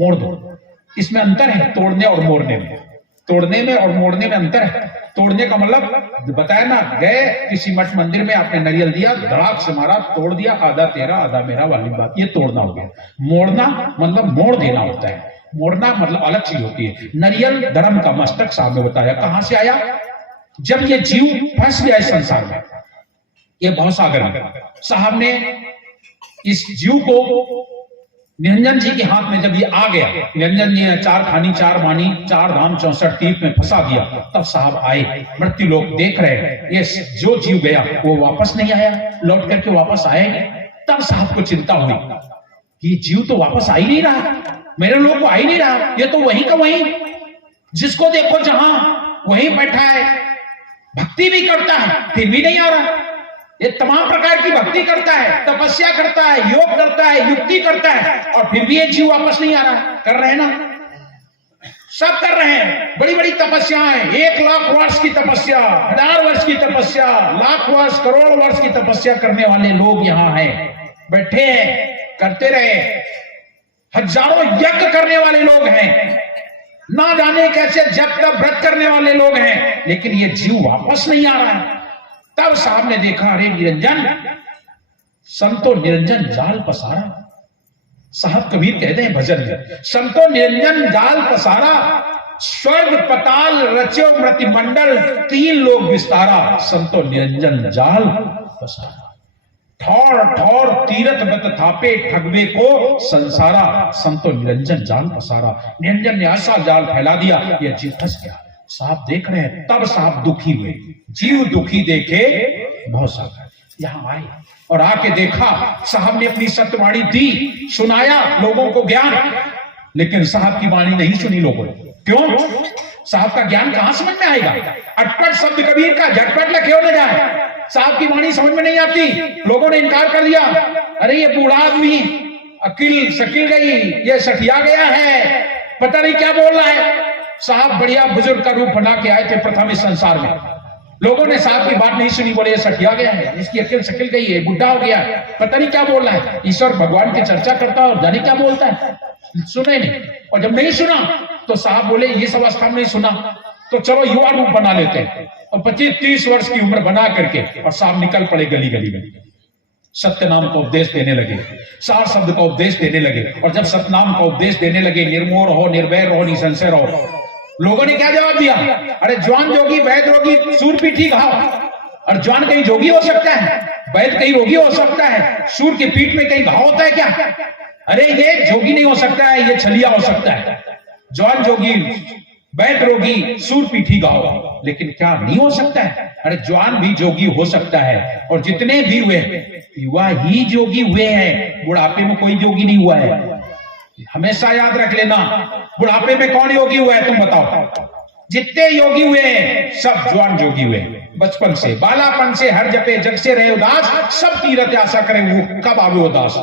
मोड़ दो। इसमें अंतर है तोड़ने और मोड़ने में। तोड़ने में और मोड़ने में अंतर है। तोड़ने का मतलब बताया ना, गए किसी मठ मंदिर में, आपने नारियल दिया, धड़ाक से मारा, तोड़ दिया, आधा तेरा आधा मेरा वाली बात, ये तोड़ना हो गया। मोड़ना मतलब मोड़ देना होता है। मोड़ना मतलब अलग चीज होती है। नारियल धर्म का मस्तक साहब ने बताया कहां से आया। जब ये जीव फंस गया इस संसार में, ये भवसागर में, साहब ने इस जीव को निरंजन जी के हाथ में जब ये आ गया, निरंजन जी ने 4 खानी 4 बानी 4 धाम 64 तीर्थ में फंसा दिया, तब साहब आए। मृत्यु लोग देख रहे हैं, ये जो जीव गया वो वापस नहीं आया, लौट करके वापस आएंगे। तब साहब को चिंता हुई कि जीव तो वापस आ ही नहीं रहा, मेरे लोग को आ ही नहीं रहा, ये तो वहीं का वहीं, जिसको देखो जहां वहीं बैठा है, भक्ति भी करता है फिर भी नहीं आ रहा। ये तमाम प्रकार की भक्ति करता है, तपस्या करता है, योग करता है, युक्ति करता है, और फिर भी ये जीव वापस नहीं आ रहा है। कर रहे हैं ना, सब कर रहे हैं, बड़ी बड़ी तपस्याएं, 1 लाख वर्ष की तपस्या, 1000 वर्ष की तपस्या, लाख वर्ष करोड़ वर्ष की तपस्या करने वाले लोग यहाँ हैं, बैठे हैं, करते रहे। हजारों यज्ञ करने वाले लोग हैं, ना जाने कैसे जब तक व्रत करने वाले लोग हैं, लेकिन ये जीव वापस नहीं आ रहा है। तब साहब ने देखा, अरे निरंजन, संतो निरंजन जाल पसारा। साहब कबीर कहते हैं भजन में, संतो निरंजन जाल पसारा, स्वर्ग पताल रचो मृतिमंडल, 3 लोग विस्तारा, संतो निरंजन जाल पसारा। ठौर ठौर तीरथ बत थापे, ठगवे को संसारा, संतो निरंजन जाल पसारा। निरंजन ने ऐसा जाल फैला दिया, यह जीव फंस गया। साहब देख रहे हैं, तब साहब दुखी हुए। जीव दुखी देखे भवसागर, यहां आए और आके देखा, साहब ने अपनी सत्यवाणी दी, सुनाया लोगों को ज्ञान, लेकिन साहब की वाणी नहीं सुनी लोगों ने। क्यों? साहब का ज्ञान कहां समझ में आएगा? अटपट शब्द कबीर का झटपट लखे हो न जाए, साहब की वाणी समझ में नहीं आती। लोगों ने इनकार कर दिया, अरे ये बूढ़ा आदमी, अकिल सकिल गई, ये सठिया गया है, पता नहीं क्या बोल रहा है। साहब बढ़िया बुजुर्ग का रूप बना के आए थे प्रथम इस संसार में, लोगों ने साहब की बात नहीं सुनी, बोले ये सठिया गया है, इसकी अकिल सकिल गई है, बुढ़ा हो गया है, पता नहीं क्या बोल रहा है। ईश्वर भगवान की चर्चा करता है और जाने क्या बोलता है, सुने नहीं। और जब नहीं सुना तो साहब बोले इस अवस्था में नहीं सुना तो चलो युवा रूप बना लेते हैं, और 25-30 वर्ष की उम्र बना करके और साहब निकल पड़े गली गली में, सत्य नाम का उपदेश देने लगे, 4 शब्द का उपदेश देने लगे। और जब सत्य नाम का उपदेश देने लगे, निर्मोह रहो, निर्भय रहो, निसंशय रहो, लोगों ने क्या जवाब दिया? अरे जवान जोगी, वैद रोगी, सूरपीठी घाव। और जवान कहीं जोगी हो सकता है, वैद कहीं रोगी हो सकता है, सूर की पीठ में कहीं घाव होता है क्या? अरे ये जोगी नहीं हो सकता है, ये छलिया हो सकता है। जवान जोगी, वैद रोगी, सूरपीठी घाव, लेकिन क्या नहीं हो सकता है? अरे जवान भी जोगी हो सकता है, और जितने भी हुए युवा ही जोगी हुए हैं, बुढ़ापे में कोई जोगी नहीं हुआ है। हमेशा याद रख लेना, बुढ़ापे में कौन योगी हुआ है तुम बताओ? जितने योगी हुए हैं सब जवान जोगी हुए, बचपन से, बालापन से, हर जपे जग से रहे उदास, सब तीरथ आशा करें वो कब आवे उदास।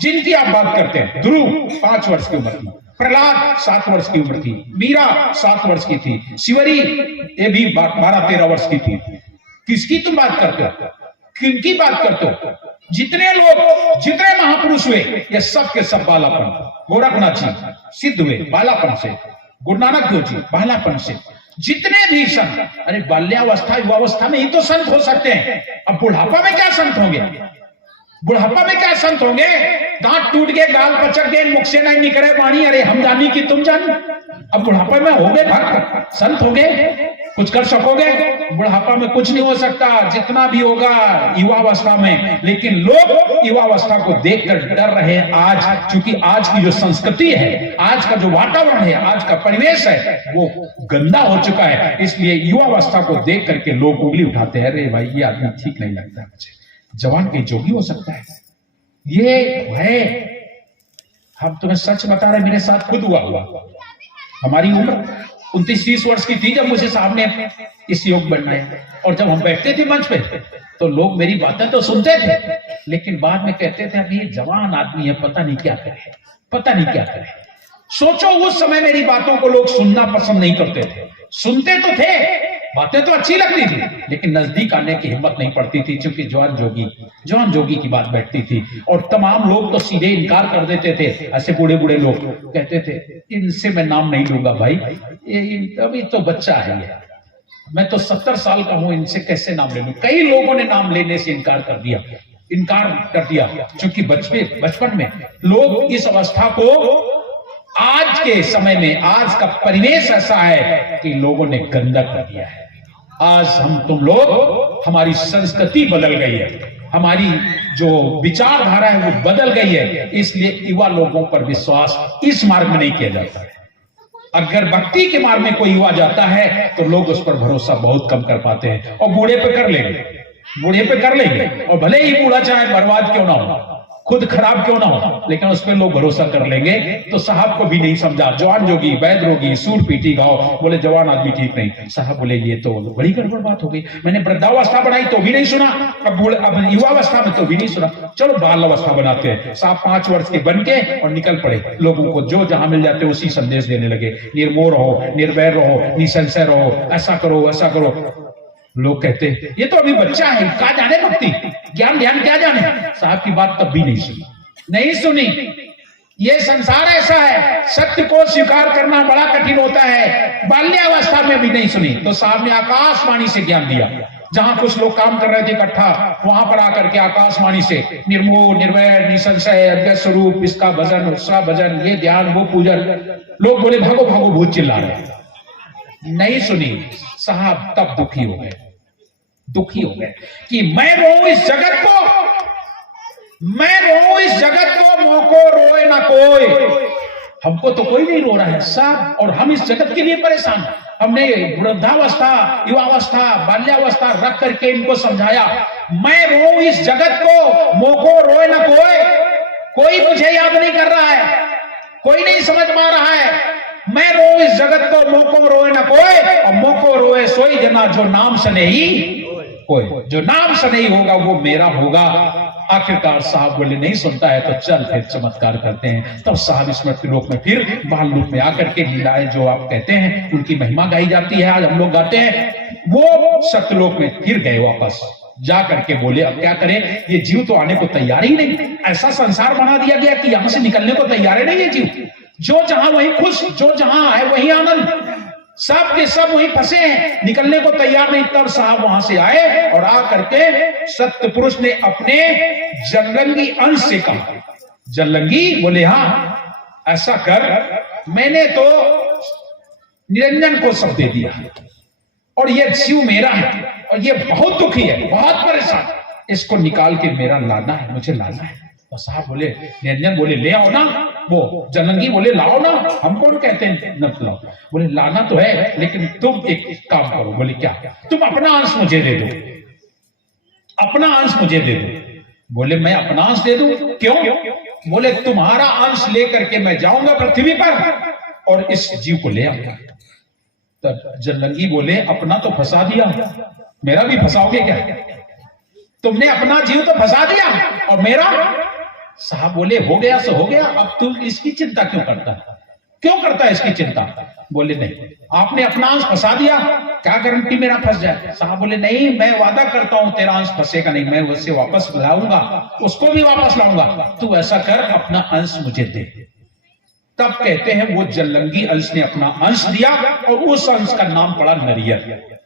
जिनकी आप बात करते हैं, ध्रुव 5 वर्ष की उम्र थी, प्रहलाद 7 वर्ष की उम्र थी, मीरा 7 वर्ष की थी, शिवरी ये भी 12-13 वर्ष की थी। किसकी तुम बात करते हो? किनकी बात करते हो? जितने लोग, जितने महापुरुष हुए, ये सब के सब बालापन, गोरखनाथ जी सिद्ध हुए बालापन से, गुरु नानक देव जी बालापन से, जितने भी संत, अरे बाल्यावस्था युवावस्था में ही तो संत हो सकते हैं, अब बुढ़ापा में क्या संत होंगे? बुढ़ापा में क्या संत होंगे? दांत टूट गए, गाल पचक गए, मुख से नहीं निकले वाणी, अरे हम जानी कि तुम जानी। अब बुढ़ापा में हो गए भक्त, संत हो गए, कुछ कर सकोगे? बुढ़ापा में कुछ नहीं हो सकता, जितना भी होगा युवावस्था में। लेकिन लोग युवावस्था को देखकर डर रहे हैं आज, क्योंकि आज की जो संस्कृति है, आज का जो वातावरण है, आज का परिवेश है, वो गंदा हो चुका है। इसलिए युवावस्था को देख करके लोग उंगली उठाते हैं, अरे भाई ये आदमी ठीक नहीं लगता मुझे, जवान के जोगी हो सकता है। ये है, हम तुम्हें सच बता रहे, मेरे साथ खुद हुआ। हमारी उम्र 29-30 वर्ष की थी जब मुझे साहब ने इस योग बनाया, और जब हम बैठते थे मंच पे तो लोग मेरी बातें तो सुनते थे, लेकिन बाद में कहते थे अभी ये जवान आदमी है, पता नहीं क्या करे, पता नहीं क्या करे। सोचो उस समय मेरी बातों को लोग सुनना पसंद नहीं करते थे, सुनते तो थे, बातें तो अच्छी लगती थी, लेकिन नजदीक आने की हिम्मत नहीं पड़ती थी, क्योंकि जवान जोगी की बात बैठती थी। और तमाम लोग तो सीधे इनकार कर देते थे। ऐसे बूढ़े बूढ़े लोग कहते थे, इनसे मैं नाम नहीं लूंगा भाई, ये अभी तो बच्चा है, ये मैं तो 70 साल का हूं, इनसे कैसे नाम ले लूं। कई लोगों ने नाम लेने से इनकार कर दिया, क्योंकि बचपन में लोग इस अवस्था को, आज के समय में आज का परिवेश ऐसा है कि लोगों ने गंदा कर दिया है। आज हम तुम लोग, हमारी संस्कृति बदल गई है, हमारी जो विचारधारा है वो बदल गई है, इसलिए युवा लोगों पर विश्वास इस मार्ग में नहीं किया जाता है। अगर भक्ति के मार्ग में कोई युवा जाता है तो लोग उस पर भरोसा बहुत कम कर पाते हैं, और बूढ़े पे कर लेंगे, और भले ही बूढ़ा चाहे बर्बाद क्यों ना हो, खुद खराब क्यों ना हो, लेकिन उस पर लोग भरोसा कर लेंगे। तो साहब को भी नहीं समझा, जवान जोगी, वैद रोगी, सूर पीटी गाओ, बोले जवान आदमी ठीक नहीं। साहब बोले ये तो बड़ी गड़बड़ बात हो गई, मैंने वृद्धावस्था बनाई तो भी नहीं सुना, अब युवावस्था में तो भी नहीं सुना, चलो बाल अवस्था बनाते हैं। साहब 5 वर्ष के बन के और निकल पड़े, लोगों को जो जहां मिल जाते उसी संदेश देने लगे, निर्मोह रहो, निर्वैर रहो, निसंशय रहो, ऐसा करो ऐसा करो। लोग कहते ये तो अभी बच्चा है, क्या जाने भक्ति ज्ञान ध्यान क्या जाने। साहब की बात तब भी नहीं सुनी। ये संसार ऐसा है, सत्य को स्वीकार करना बड़ा कठिन होता है। बाल्यावस्था में भी नहीं सुनी तो साहब ने आकाशवाणी से ज्ञान दिया। जहां कुछ लोग काम कर रहे थे इकट्ठा, वहां पर आकर के आकाशवाणी से निर्मोह, निर्वैर, निसंशय, अद्वैत स्वरूप, इसका भजन, उसका भजन, ये ध्यान, वो पूजन। लोग बोले भागो भागो, भूत चिल्ला रहे। नहीं सुनी। साहब तब दुखी हो गए कि मैं रोऊं इस जगत को, मोको रोए ना कोई। हमको तो कोई नहीं रो रहा है साहब, और हम इस जगत के लिए परेशान। हमने वृद्धावस्था, युवावस्था, बाल्यावस्था रख करके इनको समझाया, मैं रोऊं इस जगत को, मोको रोए ना कोई मुझे याद नहीं कर रहा है, कोई नहीं समझ पा रहा है। मैं रोऊं इस जगत को, मोको रोए ना कोई, और मोको रोए सोई जना जो नाम सने ही कोई, जो नाम से नहीं होगा वो मेरा होगा। आखिरकार साहब बोले नहीं सुनता है तो चल फिर चमत्कार करते हैं। तब साहब स्मृति लोक में फिर बाल रूप में आकर के लीलाएं जो आप कहते हैं उनकी महिमा गाई जाती है, आज हम लोग गाते हैं। वो सत्यलोक में फिर गए वापस, जा करके बोले अब क्या करें, ये जीव तो आने को तैयार ही नहीं। ऐसा संसार बना दिया गया कि यहां से निकलने को तैयार ही नहीं है जीव। जो जहां वही खुश, जो जहां है वही आनंद, सब के सब वहीं फंसे हैं, निकलने को तैयार नहीं। तब साहब वहां से आए और आ करके सत्य पुरुष ने अपने जलंगी अंश से कहा। जलंगी बोले हाँ ऐसा कर, मैंने तो निरंजन को सब दे दिया और ये जीव मेरा है और ये बहुत दुखी है, बहुत परेशान, इसको निकाल के मेरा लाना है, मुझे लाना है। और साहब बोले, निरंजन बोले ले आओ ना। वो जलंगी बोले लाओ ना, हम कौन कहते हैं न लाओ। बोले लाना तो है लेकिन तुम एक काम करो। बोले क्या? तुम अपना अंश मुझे दे दो, अपना अंश मुझे दे दो। बोले मैं अपना अंश दे दूं? क्यों? बोले तुम्हारा अंश लेकर के मैं जाऊंगा पृथ्वी पर और इस जीव को ले आऊंगा। तब जलंगी बोले अपना तो फंसा दिया, मेरा भी फंसाओगे क्या? तुमने अपना जीव तो फंसा दिया और मेरा? साहब बोले हो गया सो हो गया, अब तुम इसकी चिंता क्यों करता है? क्यों करता है इसकी चिंता? बोले नहीं, आपने अपना अंश फंसा दिया, क्या गारंटी मेरा फंस जाए? साहब बोले नहीं, मैं वादा करता हूं तेरा अंश फंसेगा नहीं, मैं उसे वापस लाऊंगा, उसको भी वापस लाऊंगा। तू ऐसा कर, अपना अंश मुझे दे। तब कहते हैं वो जलंगी अंश ने अपना अंश दिया और उस अंश का नाम पड़ा नरियर।